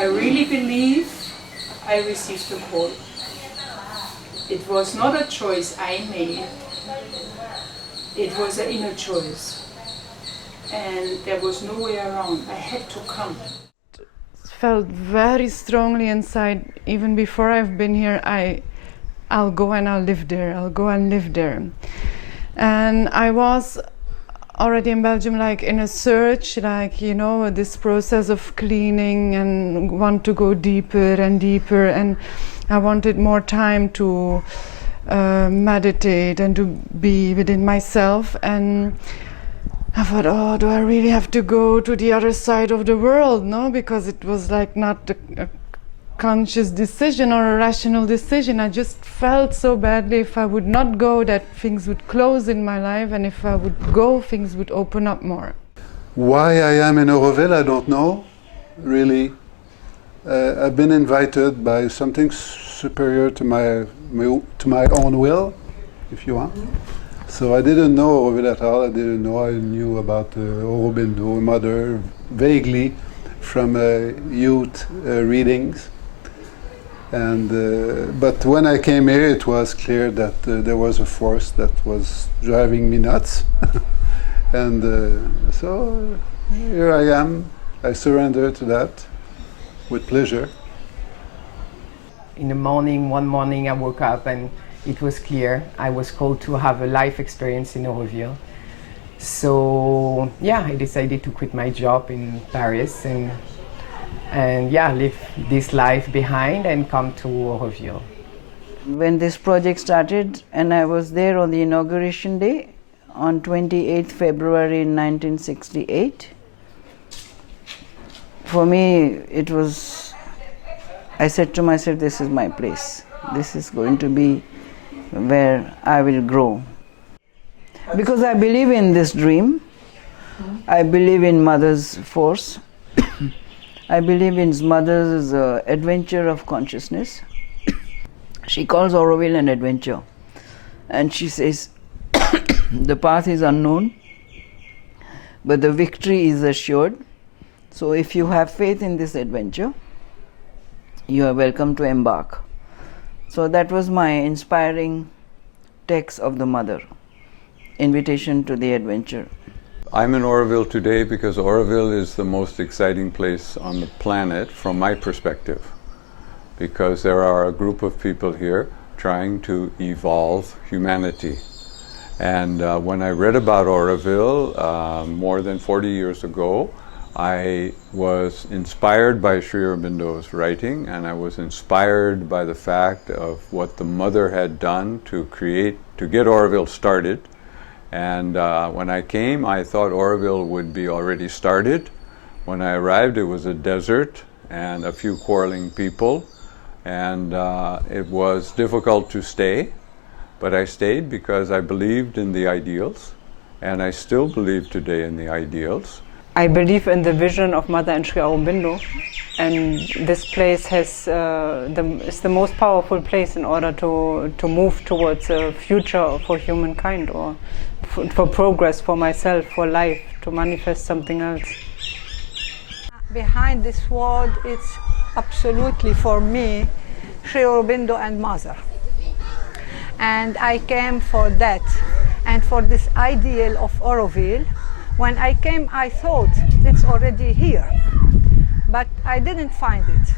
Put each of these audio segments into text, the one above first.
I really believe I received a call. It was not a choice I made, it was an inner choice. And there was no way around, I had to come. Felt very strongly inside, even before I've been here, I'll go and I'll live there, I'll go and live there. And I was already in Belgium, like in a search, like, you know, this process of cleaning and want to go deeper and deeper, and I wanted more time to meditate and to be within myself. And I thought, oh, do I really have to go to the other side of the world? No, because it was like not a conscious decision or a rational decision. I just felt so badly if I would not go that things would close in my life, and if I would go, things would open up more. Why I am in Auroville, I don't know, really. I've been invited by something superior to my own will, if you want. So I didn't know Auroville at all. I didn't know. I knew about Aurobindo, mother, vaguely from youth readings. And but when I came here, it was clear that there was a force that was driving me nuts. And so here I am. I surrender to that with pleasure. In the morning, one morning I woke up and it was clear. I was called to have a life experience in Auroville. So yeah, I decided to quit my job in Paris and yeah, leave this life behind and come to Auroville. When this project started, and I was there on the inauguration day on 28th February 1968, for me it was, I said to myself, this is my place. This is going to be where I will grow. Because I believe in this dream. I believe in Mother's force. I believe in Mother's adventure of consciousness. She calls Auroville an adventure. And she says, the path is unknown, but the victory is assured. So if you have faith in this adventure, you are welcome to embark. So that was my inspiring text of the Mother, invitation to the adventure. I'm in Auroville today because Auroville is the most exciting place on the planet from my perspective, because there are a group of people here trying to evolve humanity. And when I read about Auroville more than 40 years ago, I was inspired by Sri Aurobindo's writing, and I was inspired by the fact of what the Mother had done to get Auroville started. And when I came, I thought Auroville would be already started. When I arrived, it was a desert and a few quarreling people, and it was difficult to stay, but I stayed because I believed in the ideals, and I still believe today in the ideals. I believe in the vision of Mother and Sri Aurobindo, and this place is the most powerful place in order to move towards a future for humankind, or for progress, for myself, for life, to manifest something else. Behind this word, it's absolutely for me Sri Aurobindo and Mother. And I came for that and for this ideal of Auroville. When I came, I thought it's already here, but I didn't find it.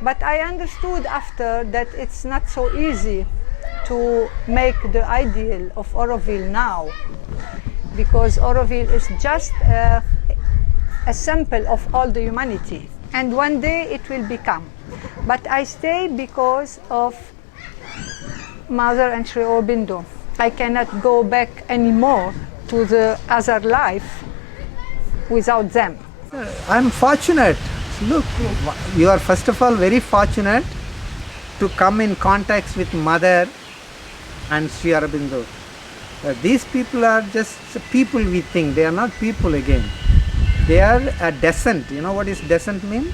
But I understood after that it's not so easy to make the ideal of Auroville now, because Auroville is just a sample of all the humanity, and one day it will become. But I stay because of Mother and Sri Aurobindo. I cannot go back anymore to the other life without them. I'm fortunate. Look, you are first of all very fortunate to come in contact with Mother and Sri Aurobindo. These people are just people we think. They are not people again. They are a descent. You know what is descent mean?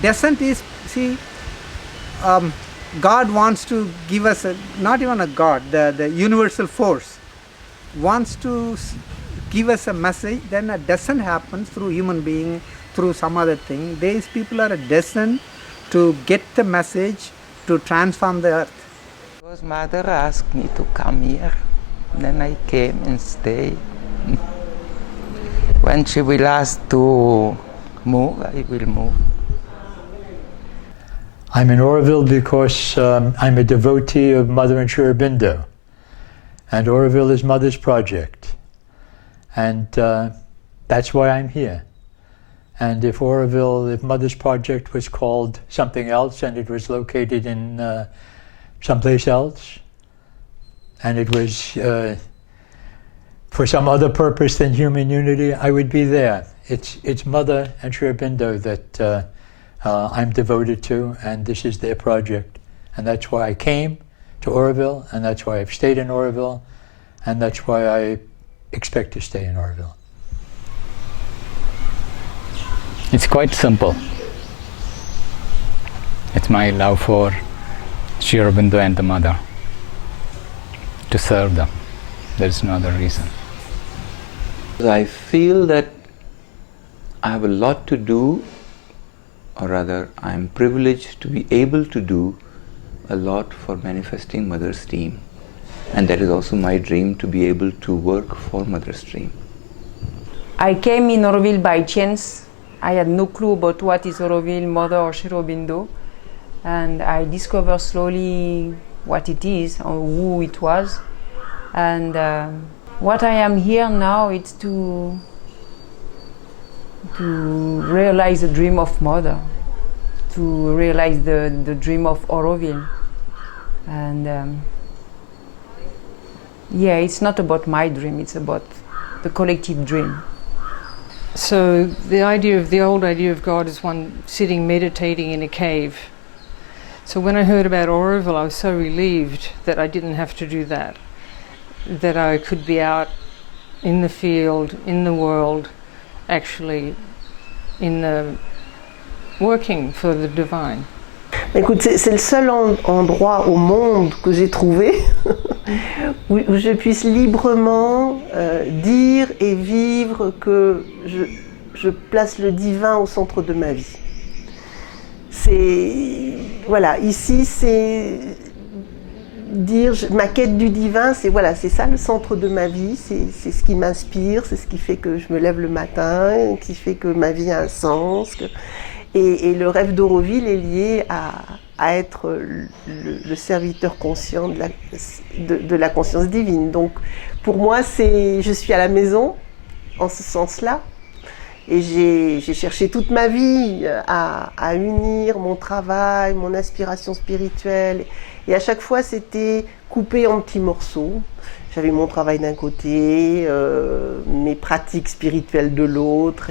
Descent is, see, God wants to give us, not even a God, the universal force wants to give us a message, then a descent happens through human being, through some other thing. These people are destined to get the message to transform the earth. Because mother asked me to come here, then I came and stayed. When she will ask to move, I will move. I'm in Auroville because I'm a devotee of Mother and Sri Aurobindo, and Auroville is Mother's project, and that's why I'm here. And if Mother's project was called something else and it was located in someplace else, and it was for some other purpose than human unity, I would be there. It's Mother and Sri Aurobindo that I'm devoted to, and this is their project. And that's why I came to Auroville, and that's why I've stayed in Auroville, and that's why I expect to stay in Auroville. It's quite simple. It's my love for Sri Aurobindo and the Mother, to serve them. There is no other reason. I feel that I have a lot to do, or rather I am privileged to be able to do a lot for manifesting Mother's dream. And that is also my dream, to be able to work for Mother's dream. I came in Auroville by chance. I had no clue about what is Auroville, Mother or Sri Aurobindo. And I discovered slowly what it is or who it was. And what I am here now is to realize the dream of Mother, to realize the dream of Auroville. And yeah, it's not about my dream, it's about the collective dream. So the old idea of God is one sitting meditating in a cave. So when I heard about Auroville, I was so relieved that I didn't have to do that, that I could be out in the field, in the world, actually working for the divine. Écoute, c'est le seul endroit au monde que j'ai trouvé où je puisse librement dire et vivre que je place le divin au centre de ma vie. Voilà, ici c'est dire ma quête du divin, c'est ça le centre de ma vie, c'est ce qui m'inspire, c'est ce qui fait que je me lève le matin, qui fait que ma vie a un sens. Et le rêve d'Auroville est lié à être le serviteur conscient de la conscience divine. Donc pour moi, je suis à la maison en ce sens-là. Et j'ai cherché toute ma vie à unir mon travail, mon aspiration spirituelle. Et à chaque fois, c'était coupé en petits morceaux. J'avais mon travail d'un côté, mes pratiques spirituelles de l'autre.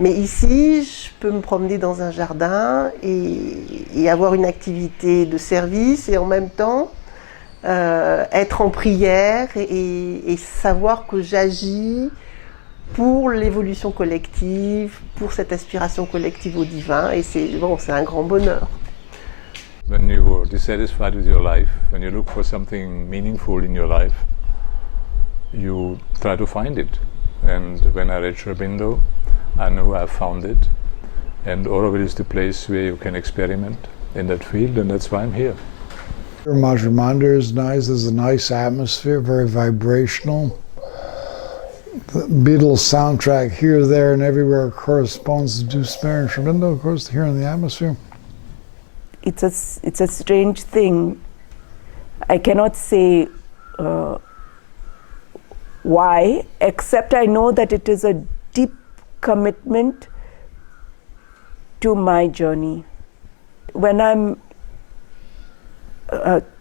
Mais ici, je peux me promener dans un jardin et avoir une activité de service et en même temps être en prière et savoir que j'agis pour l'évolution collective, pour cette aspiration collective au divin, et c'est un grand bonheur. When you are dissatisfied with your life, when you look for something meaningful in your life, you try to find it. And when I read Sri Aurobindo, I know I found it. And Auroville is the place where you can experiment in that field, and that's why I'm here. Majramanda is nice. There's a nice atmosphere, very vibrational. The Beatles soundtrack here, there, and everywhere corresponds to Dusmer and Sri Aurobindo, of course, here in the atmosphere. It's a strange thing. I cannot say why, except I know that it is a deep commitment to my journey. When I'm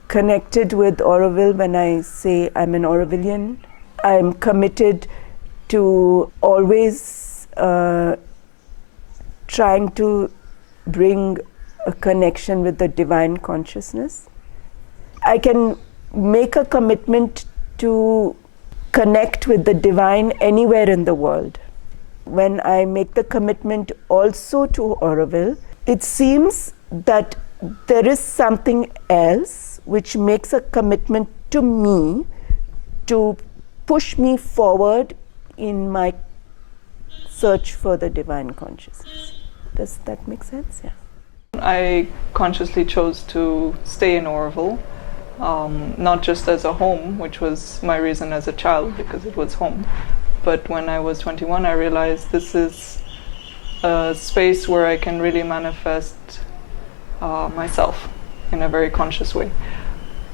connected with Auroville, when I say I'm an Aurovillian, I'm committed to always trying to bring a connection with the divine consciousness. I can make a commitment to connect with the divine anywhere in the world. When I make the commitment also to Auroville, it seems that there is something else which makes a commitment to me to push me forward in my search for the divine consciousness. Does that make sense? Yeah. I consciously chose to stay in Auroville, not just as a home, which was my reason as a child because it was home, but when I was 21 I realized this is a space where I can really manifest myself in a very conscious way.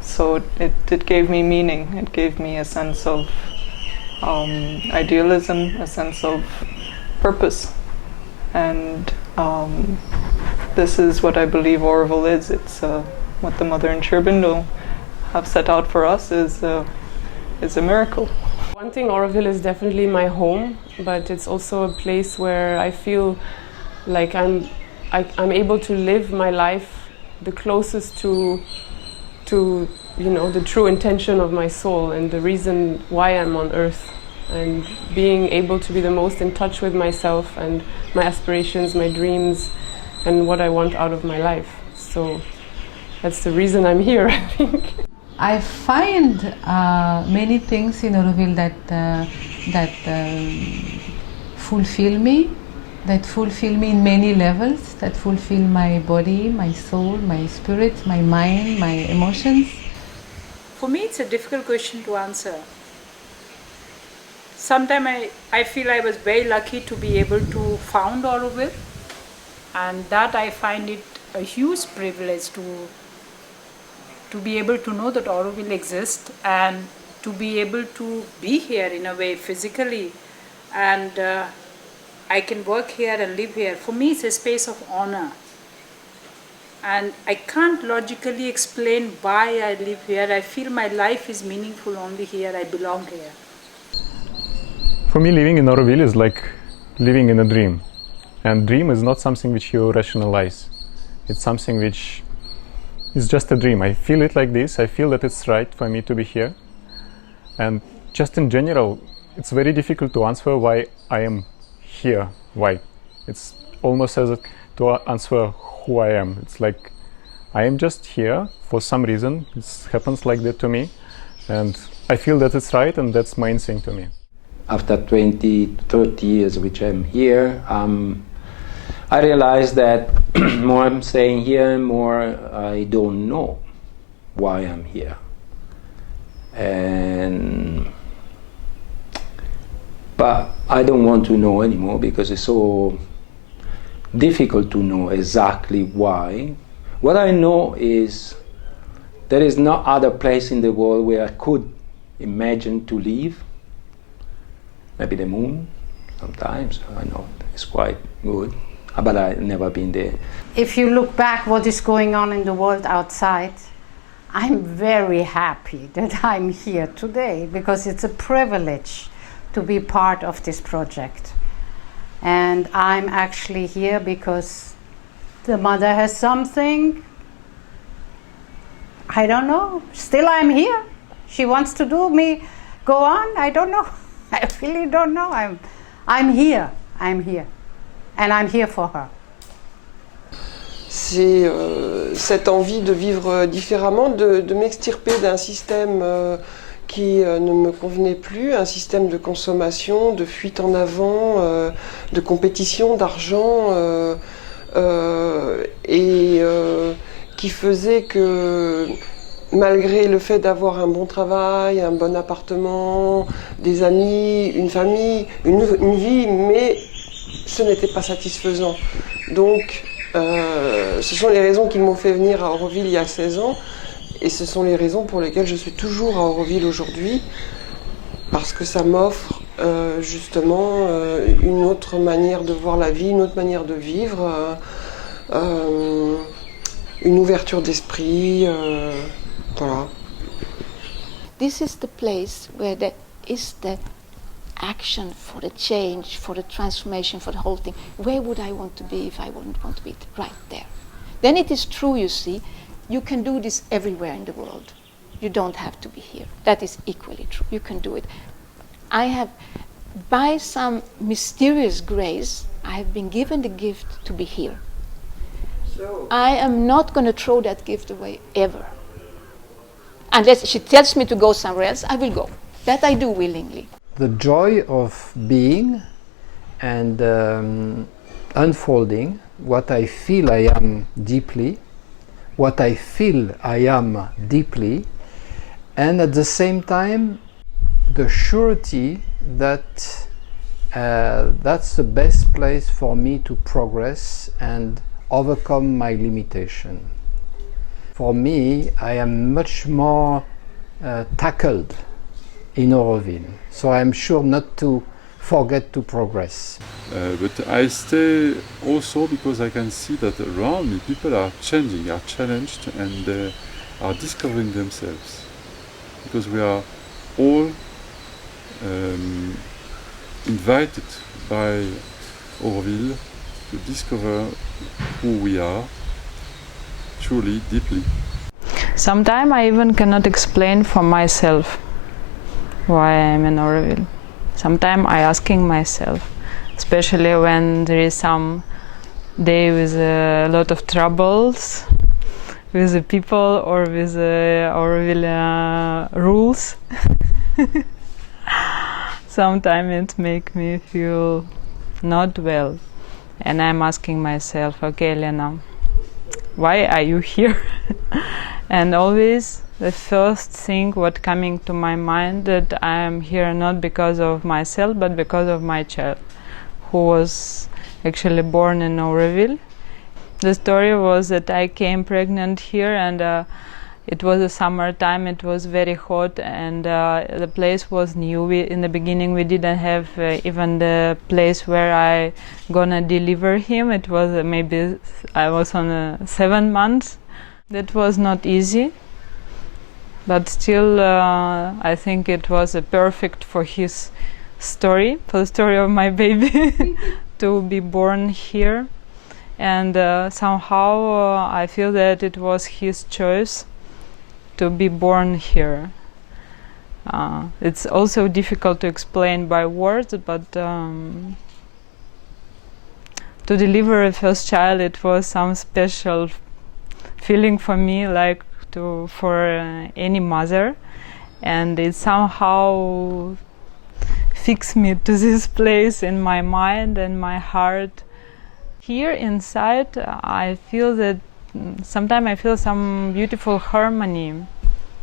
So it gave me meaning, it gave me a sense of idealism, a sense of purpose, and this is what I believe Auroville is. It's what the Mother and Sri Aurobindo have set out for us is a miracle. One thing, Auroville is definitely my home, but it's also a place where I feel like I'm able to live my life the closest to the true intention of my soul and the reason why I'm on earth, and being able to be the most in touch with myself and my aspirations, my dreams, and what I want out of my life. So that's the reason I'm here, I think. I find many things in Auroville that fulfill me, in many levels, that fulfill my body, my soul, my spirit, my mind, my emotions. For me, it's a difficult question to answer. Sometimes I feel I was very lucky to be able to found Auroville, and that I find it a huge privilege to be able to know that Auroville exists and to be able to be here in a way physically, and I can work here and live here. For me, it's a space of honor. And I can't logically explain why I live here. I feel my life is meaningful only here. I belong here. For me, living in Auroville is like living in a dream. And dream is not something which you rationalize. It's something which is just a dream. I feel it like this. I feel that it's right for me to be here. And just in general, it's very difficult to answer why I am here. Why? It's almost as to answer who I am. It's like I am just here for some reason. It happens like that to me, and I feel that it's right, and that's main thing to me. After 20, 30 years which I'm here, I realize that more I'm staying here, more I don't know why I'm here. But I don't want to know anymore because it's so difficult to know exactly why. What I know is there is no other place in the world where I could imagine to live. Maybe the moon, sometimes, I know it's quite good, but I've never been there. If you look back what is going on in the world outside, I'm very happy that I'm here today because it's a privilege to be part of this project. And I'm actually here because the mother has something, I don't know, still I'm here. She wants to do me go on, I don't know. I really don't know. I'm here, and I'm here for her. C'est cette envie de vivre différemment, de m'extirper d'un système qui ne me convenait plus, un système de consommation, de fuite en avant, de compétition, d'argent, et qui faisait que malgré le fait d'avoir un bon travail, un bon appartement, des amis, une famille, une vie, mais ce n'était pas satisfaisant. Donc ce sont les raisons qui m'ont fait venir à Auroville il y a 16 ans, et ce sont les raisons pour lesquelles je suis toujours à Auroville aujourd'hui, parce que ça m'offre justement une autre manière de voir la vie, une autre manière de vivre, une ouverture d'esprit, voilà. This is the place where there is the action for the change, for the transformation, for the whole thing. Where would I want to be if I wouldn't want to be right there? Then it is true, you see, you can do this everywhere in the world. You don't have to be here. That is equally true. You can do it. I have, by some mysterious grace, I have been given the gift to be here. So I am not going to throw that gift away ever. Unless she tells me to go somewhere else, I will go. That I do willingly. The joy of being and unfolding what I feel I am deeply, what I feel I am deeply, and at the same time the surety that that's the best place for me to progress and overcome my limitation. For me, I am much more tackled in Auroville, so I'm sure not to forget to progress. But I stay also because I can see that around me people are changing, are challenged, and are discovering themselves. Because we are all invited by Auroville to discover who we are truly, deeply. Sometimes I even cannot explain for myself why I'm in Auroville. Sometimes I asking myself, especially when there is some day with a lot of troubles with the people or with the Aurovillian rules. Sometimes it makes me feel not well, and I'm asking myself, okay, Lena, why are you here? And always the first thing what coming to my mind that I am here not because of myself but because of my child, who was actually born in Auroville. The story was that I came pregnant here, and it was a summertime, it was very hot, and the place was new. In the beginning we didn't have even the place where I gonna deliver him. It was maybe I was on 7 months. That was not easy, but still I think it was perfect for his story, for the story of my baby to be born here. And somehow I feel that it was his choice to be born here. It's also difficult to explain by words, but to deliver a first child, it was some special feeling for me, like for any mother, and it somehow fixed me to this place in my mind and my heart. Here inside, I feel that sometimes I feel some beautiful harmony.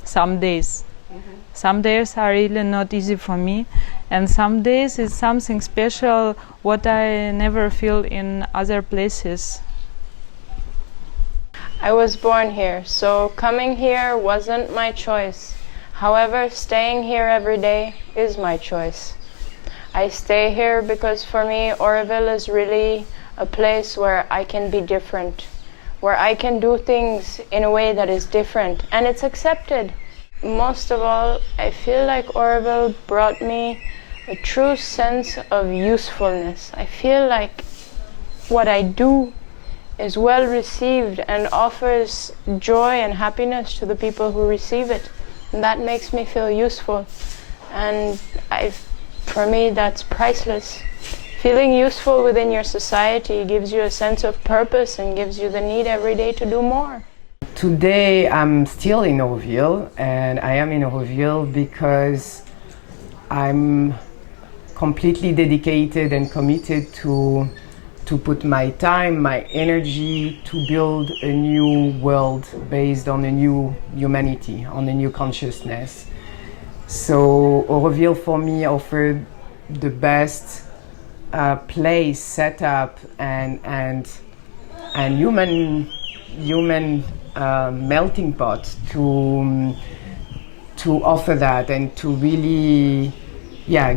Some days, some days are really not easy for me, and some days it's something special what I never feel in other places. I was born here, so coming here wasn't my choice. However, staying here every day is my choice. I stay here because for me, Auroville is really a place where I can be different, where I can do things in a way that is different, and it's accepted. Most of all, I feel like Auroville brought me a true sense of usefulness. I feel like what I do is well received and offers joy and happiness to the people who receive it. And that makes me feel useful. And for me, that's priceless. Feeling useful within your society gives you a sense of purpose and gives you the need every day to do more. Today I'm still in Auroville, and I am in Auroville because I'm completely dedicated and committed to put my time, my energy to build a new world based on a new humanity, on a new consciousness. So Auroville for me offered the best place, setup, and human melting pot to offer that and to really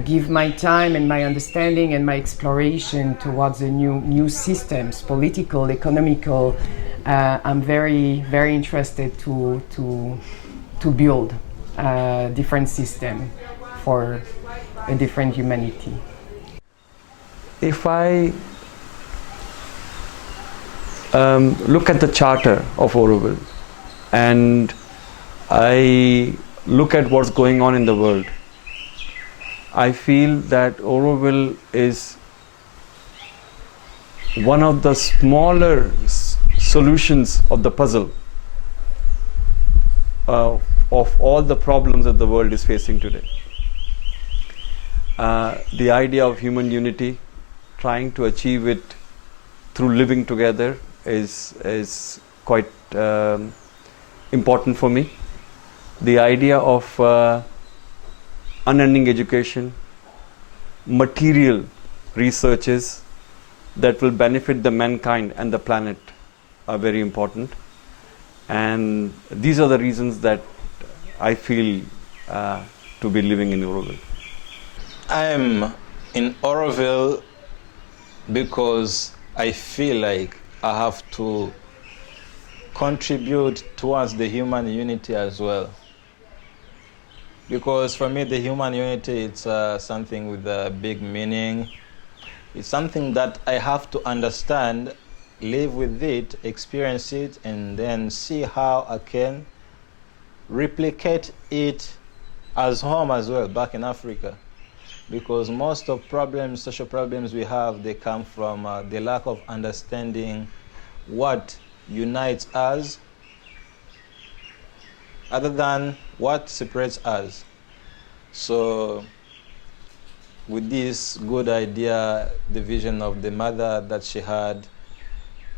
give my time and my understanding and my exploration towards the new systems, political, economical. I'm very, very interested to build a different system for a different humanity. If I look at the charter of Auroville and I look at what's going on in the world, I feel that Auroville is one of the smaller solutions of the puzzle of all the problems that the world is facing today. The idea of human unity, trying to achieve it through living together is quite important for me. The idea of unending education, material researches that will benefit the mankind and the planet are very important. And these are the reasons that I feel to be living in Auroville. I'm in Auroville because I feel like I have to contribute towards the human unity as well. Because for me, the human unity, it's something with a big meaning. It's something that I have to understand, live with it, experience it, and then see how I can replicate it as home as well, back in Africa. Because most of problems, social problems we have, they come from the lack of understanding what unites us other than what separates us. So with this good idea, the vision of the mother that she had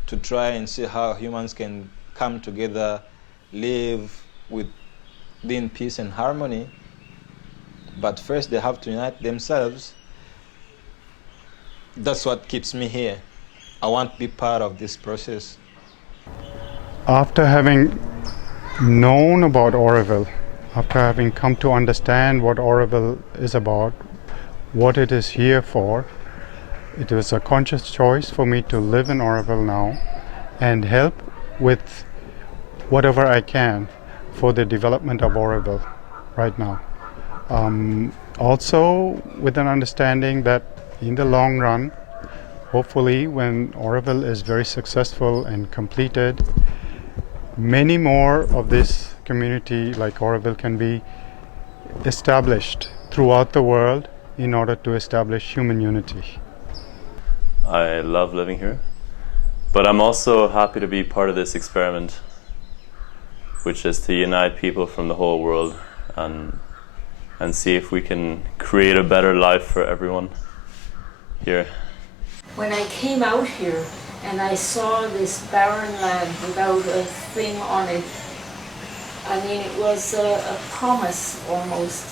to try and see how humans can come together, live within peace and harmony, but first they have to unite themselves. That's what keeps me here. I want to be part of this process. After having known about Auroville, after having come to understand what Auroville is about, what it is here for, it was a conscious choice for me to live in Auroville now and help with whatever I can for the development of Auroville right now. Also with an understanding that in the long run, hopefully when Auroville is very successful and completed, many more of this community like Auroville can be established throughout the world in order to establish human unity. I love living here, but I'm also happy to be part of this experiment, which is to unite people from the whole world and see if we can create a better life for everyone here. When I came out here and I saw this barren land without a thing on it, I mean, it was a promise almost.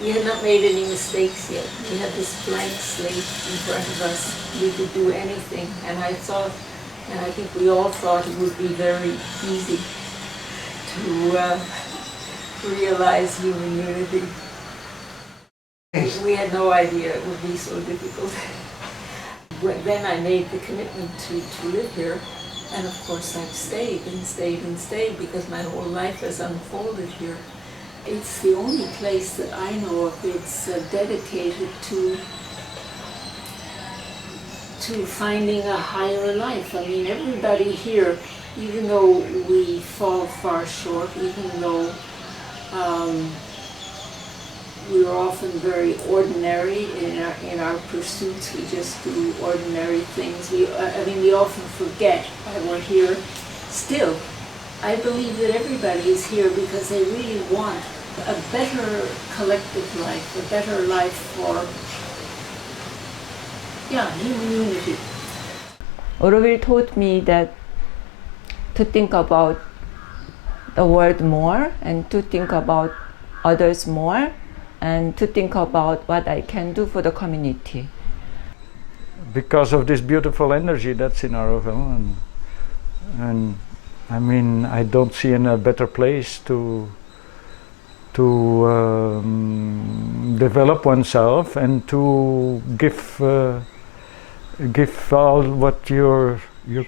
We had not made any mistakes yet. We had this blank slate in front of us. We could do anything. And I thought, and I think we all thought it would be very easy to realize human unity. We had no idea it would be so difficult. Then I made the commitment to live here, and of course I've stayed and stayed and stayed because my whole life has unfolded here. It's the only place that I know of that's dedicated to finding a higher life. I mean, everybody here, even though we fall far short, even though we are often very ordinary in our pursuits. We just do ordinary things. We often forget why we're here. Still, I believe that everybody is here because they really want a better collective life, a better life for, human unity. Auroville taught me that to think about the world more and to think about others more and to think about what I can do for the community. Because of this beautiful energy that's in Auroville, and I mean, I don't see a better place to develop oneself and to give all what you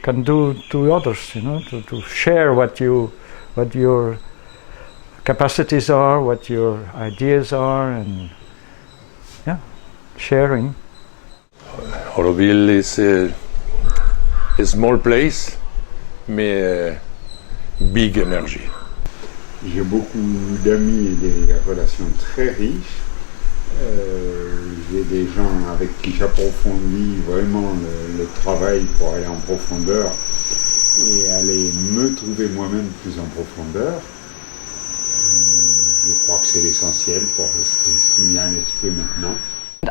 can do to others, to share what your capacities are, what your ideas are, and sharing. Auroville is a small place, mais big energy. J'ai beaucoup d'amis et des relations très riches. J'ai des gens avec qui j'approfondis vraiment le travail pour aller en profondeur et aller me trouver moi-même plus en profondeur. Je crois que c'est l'essentiel pour ce qui me vient à l'esprit maintenant.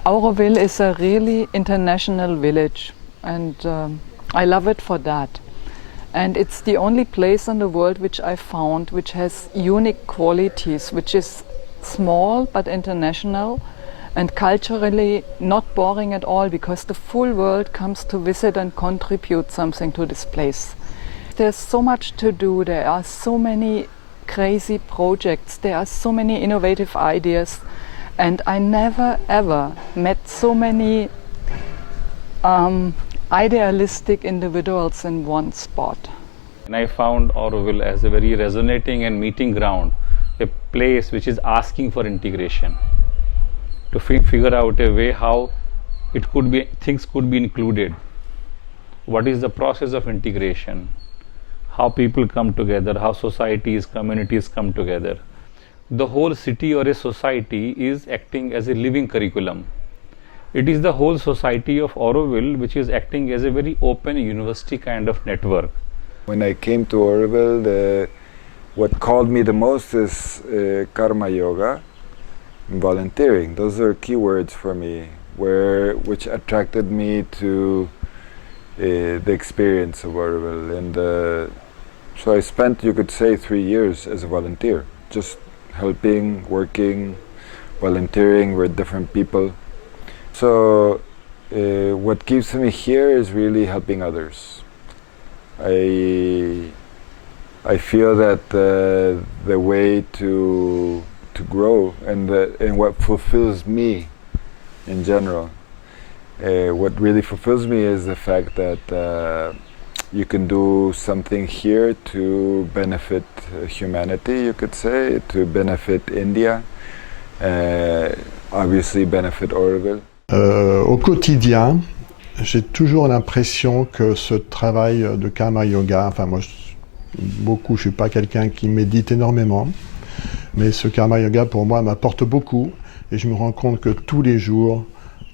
Auroville is a really international village, and I love it for that. And it's the only place in the world which I found which has unique qualities, which is small but international and culturally not boring at all, because the full world comes to visit and contribute something to this place. There's so much to do, there are so many crazy projects, there are so many innovative ideas, and I never ever met so many idealistic individuals in one spot. And I found Auroville as a very resonating and meeting ground, a place which is asking for integration, to figure out a way how it could be, things could be included. What is the process of integration? How people come together, how societies, communities come together. The whole city or a society is acting as a living curriculum. It is the whole society of Auroville which is acting as a very open university kind of network. When I came to Auroville, what called me the most is karma yoga and volunteering. Those are keywords for me, which attracted me to the experience of Auroville. And so I spent, you could say, 3 years as a volunteer, just helping, working, volunteering with different people. So what keeps me here is really helping others. I feel that the way to grow and what fulfills me in general, what really fulfills me is the fact that you can do something here to benefit humanity, you could say, to benefit India, obviously benefit Auroville. Au quotidien, j'ai toujours l'impression que ce travail de karma yoga, enfin moi je suis pas quelqu'un qui médite énormément, mais ce karma yoga pour moi m'apporte beaucoup et je me rends compte que tous les jours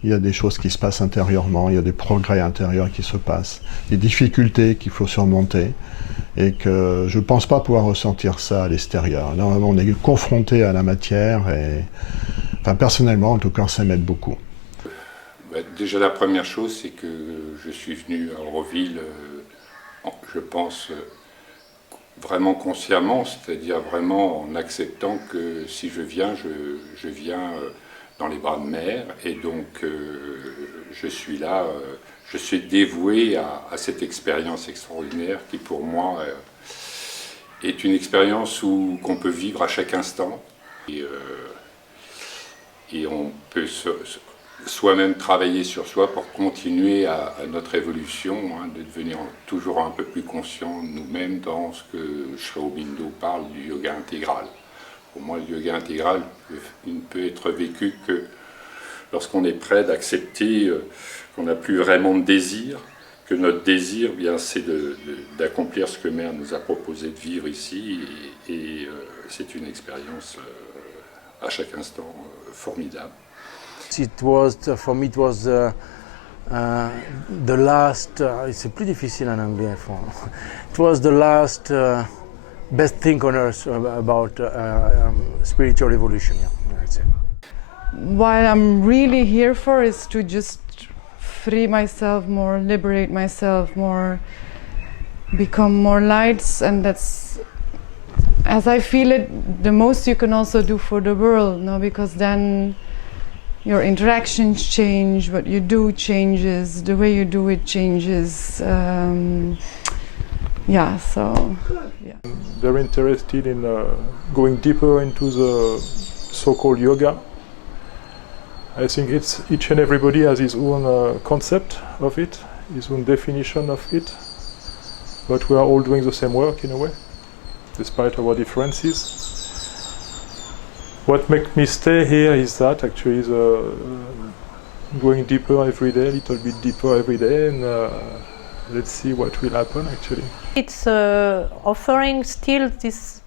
il y a des choses qui se passent intérieurement, il y a des progrès intérieurs qui se passent, des difficultés qu'il faut surmonter et que je pense pas pouvoir ressentir ça à l'extérieur. Là on est confronté à la matière et enfin personnellement en tout cas ça m'aide beaucoup. Déjà la première chose, c'est que je suis venu à Auroville, je pense, vraiment consciemment, c'est-à-dire vraiment en acceptant que si je viens, je viens dans les bras de mer, et donc je suis là, je suis dévoué à cette expérience extraordinaire qui pour moi est une expérience qu'on peut vivre à chaque instant, et on peut soi-même travailler sur soi pour continuer à notre évolution, de devenir toujours un peu plus conscient de nous-mêmes dans ce que Sri Aurobindo parle du yoga intégral. Pour moi, le yoga intégral ne peut être vécu que lorsqu'on est prêt d'accepter qu'on n'a plus vraiment de désir, que notre désir, bien, c'est d'accomplir ce que Mère nous a proposé de vivre ici, et c'est une expérience à chaque instant formidable. It was, for me, it was the last, c'est plus difficile en anglais, it was the last best thing on earth about spiritual evolution, yeah, that's it. What I'm really here for is to just free myself more, liberate myself more, become more light, and that's, as I feel it, the most you can also do for the world, no? Because then your interactions change, what you do changes, the way you do it changes. Yeah, so. Yeah. I'm very interested in going deeper into the so-called yoga. I think each and everybody has his own concept of it, his own definition of it, but we are all doing the same work in a way, despite our differences. What makes me stay here is that actually going deeper every day, a little bit deeper every day, and let's see what will happen actually. It's offering still this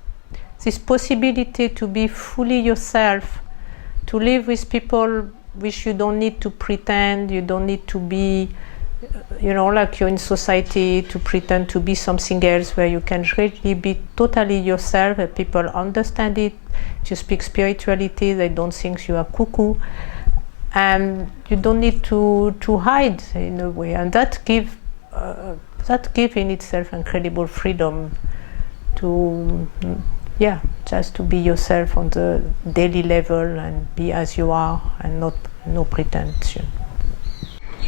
possibility to be fully yourself, to live with people which you don't need to pretend, you don't need to be, like you're in society, to pretend to be something else, where you can really be totally yourself and people understand it. You speak spirituality, they don't think you are cuckoo. and you don't need to hide in a way, and that give in itself incredible freedom to just to be yourself on the daily level and be as you are and no pretension.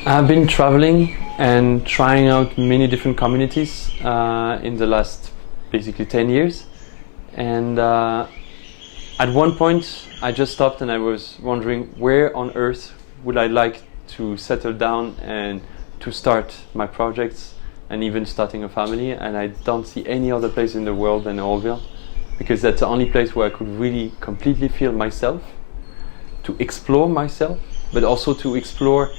I've been traveling and trying out many different communities in the last basically 10 years, and at one point I just stopped and I was wondering where on earth would I like to settle down and to start my projects and even starting a family, and I don't see any other place in the world than Auroville, because that's the only place where I could really completely feel myself, to explore myself, but also to explore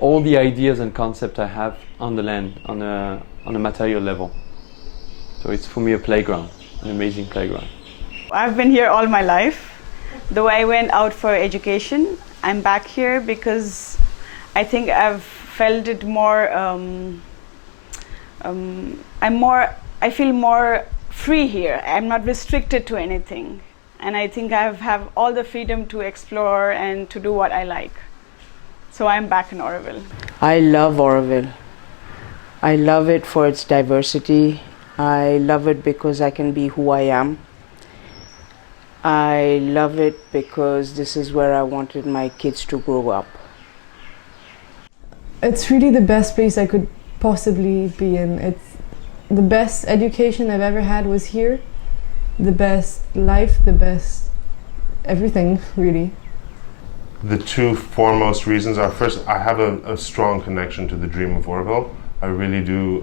all the ideas and concepts I have on the land, on a material level. So it's for me a playground, an amazing playground. I've been here all my life. Though I went out for education, I'm back here because I think I've felt it more, I feel more free here. I'm not restricted to anything. And I think I have all the freedom to explore and to do what I like. So I'm back in Auroville. I love Auroville. I love it for its diversity. I love it because I can be who I am. I love it because this is where I wanted my kids to grow up. It's really the best place I could possibly be in. It's the best education I've ever had was here. The best life, the best everything, really. The two foremost reasons are, first, I have a strong connection to the dream of Auroville. I really do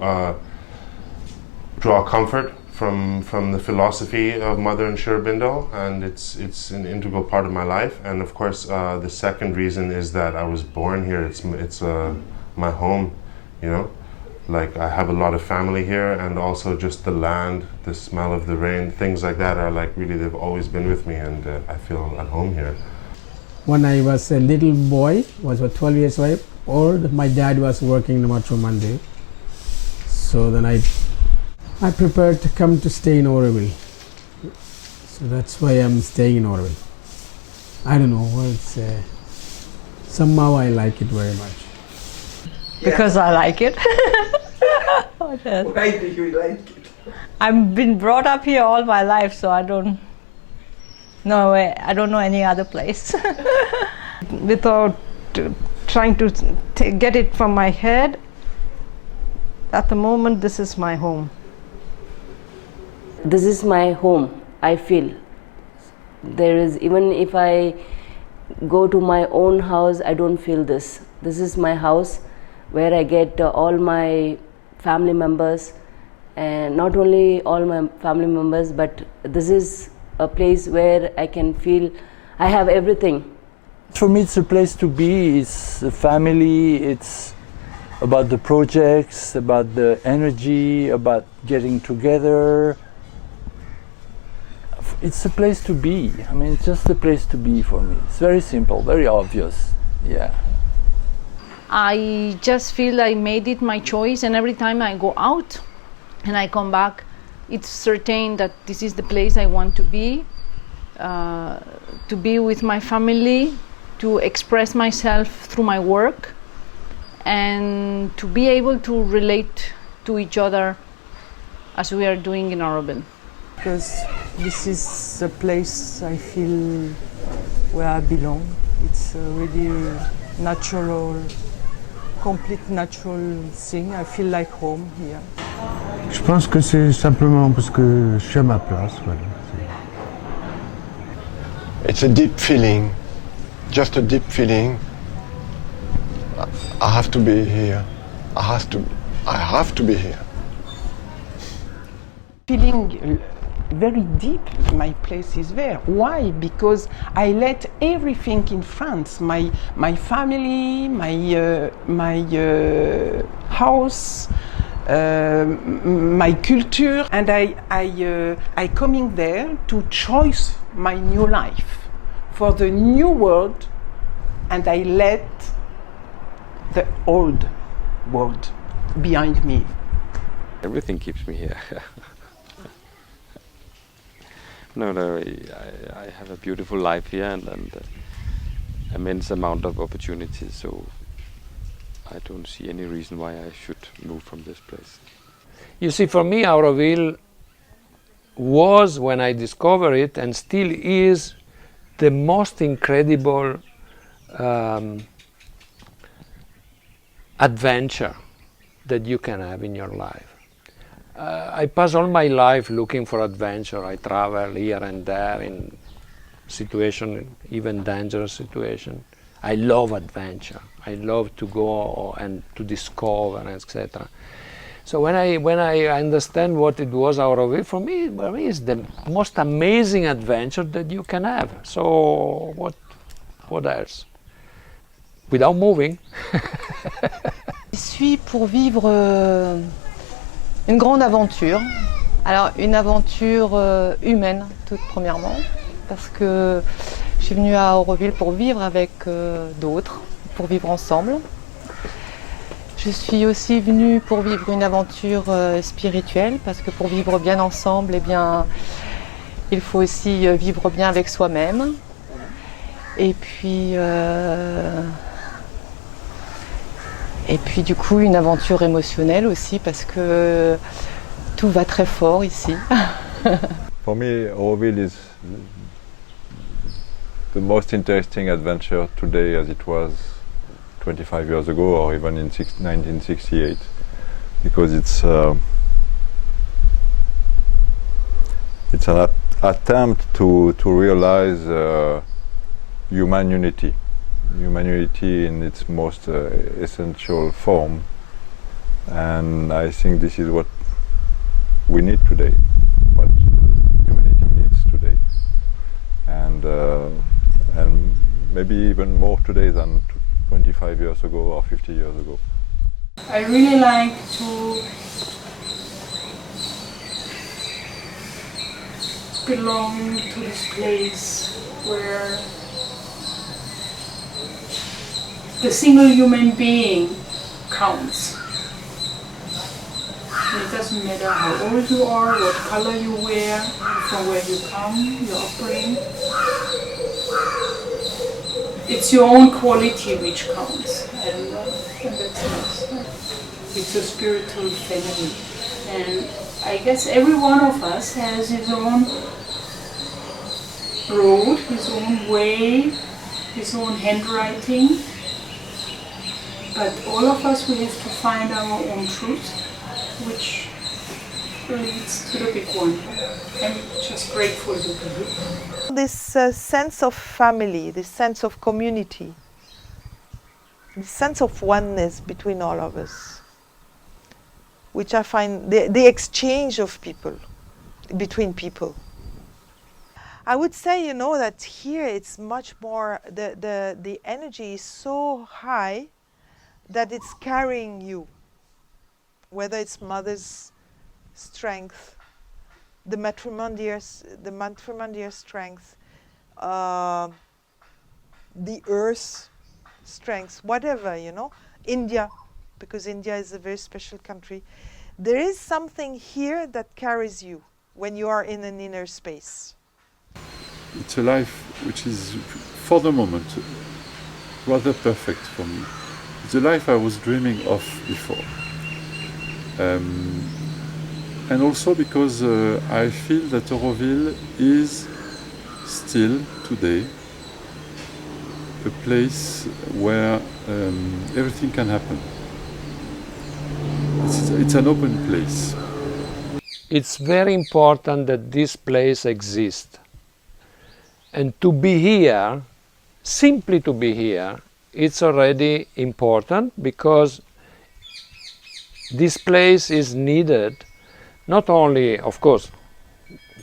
draw comfort from the philosophy of Mother and Aurobindo, and it's an integral part of my life. And of course, the second reason is that I was born here. It's my home, you know. Like, I have a lot of family here, and also just the land, the smell of the rain, things like that are like really, they've always been with me, and I feel at home here. When I was a little boy, was 12 years old, my dad was working in the Metro Monday. So then I prepared to come to stay in Auroville. So that's why I'm staying in Auroville. I don't know, it's, somehow I like it very much. Because I like it. Why do you like it? I've been brought up here all my life, so I don't know any other place. Without trying to get it from my head, at the moment this is my home. This is my home, I feel. There is, even if I go to my own house, I don't feel this. This is my house where I get all my family members, and not only all my family members, but this is a place where I can feel I have everything. For me, it's a place to be. It's a family. It's about the projects, about the energy, about getting together. It's a place to be. I mean, it's just a place to be for me. It's very simple, very obvious. Yeah. I just feel I made it my choice, and every time I go out and I come back, it's certain that this is the place I want to be with my family, to express myself through my work, and to be able to relate to each other as we are doing in Auroville. Because this is a place I feel where I belong. It's a really natural, complete natural thing. I feel like home here. Je pense que c'est simplement parce que je suis à ma place. Voilà. It's a deep feeling, just a deep feeling. I have to be here. I have to be here. Feeling very deep, my place is there. Why? Because I let everything in France, my family, my house, my culture, and I coming there to choose my new life for the new world, and I let the old world behind me. Everything keeps me here. No, I have a beautiful life here, immense amount of opportunities, so I don't see any reason why I should move from this place. You see, for me, Auroville was, when I discovered it, and still is, the most incredible adventure that you can have in your life. I pass all my life looking for adventure. I travel here and there in situation, even dangerous situation. I love adventure. I love to go and to discover, etc. So when I understand what it was Auroville, for me it's the most amazing adventure that you can have. So what else? Without moving. Je suis pour vivre une grande aventure. Alors une aventure humaine, toute premièrement, parce que je suis venue à Auroville pour vivre avec d'autres, pour vivre ensemble. Je suis aussi venue pour vivre une aventure spirituelle, parce que pour vivre bien ensemble, eh bien, il faut aussi vivre bien avec soi-même. Et puis du coup, une aventure émotionnelle aussi, parce que tout va très fort ici. For me, Auroville is the most interesting adventure today as it was 25 years ago, or even in 1968, because it's an attempt to realize human unity in its most essential form, and I think this is what we need today, what humanity needs today, and maybe even more today than 25 years ago or 50 years ago. I really like to belong to this place where the single human being counts. And it doesn't matter how old you are, what color you wear, from where you come, your upbringing. It's your own quality which counts, and that's nice. It's a spiritual family, and I guess every one of us has his own road, his own way, his own handwriting, but all of us, we have to find our own truth, which leads to the big one. I'm just grateful to be here. This sense of family, this sense of community, this sense of oneness between all of us, which I find the exchange of people, between people. I would say, that here it's much more, the energy is so high that it's carrying you, whether it's mother's strength, the matrimonial strength, the earth strength, whatever, India, because India is a very special country. There is something here that carries you when you are in an inner space. It's a life which is, for the moment, rather perfect for me. It's a life I was dreaming of before. And also because I feel that Auroville is still today a place where everything can happen. It's an open place. It's very important that this place exists. And to be here, simply to be here, it's already important, because this place is needed. Not only, of course,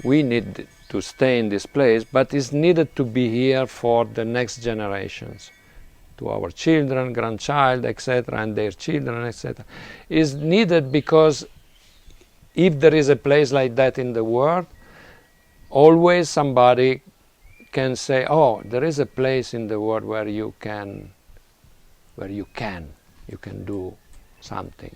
we need to stay in this place, but it's needed to be here for the next generations, to our children, grandchild, etc., and their children, etc. It's needed because if there is a place like that in the world, always somebody can say, oh, there is a place in the world where you can do something.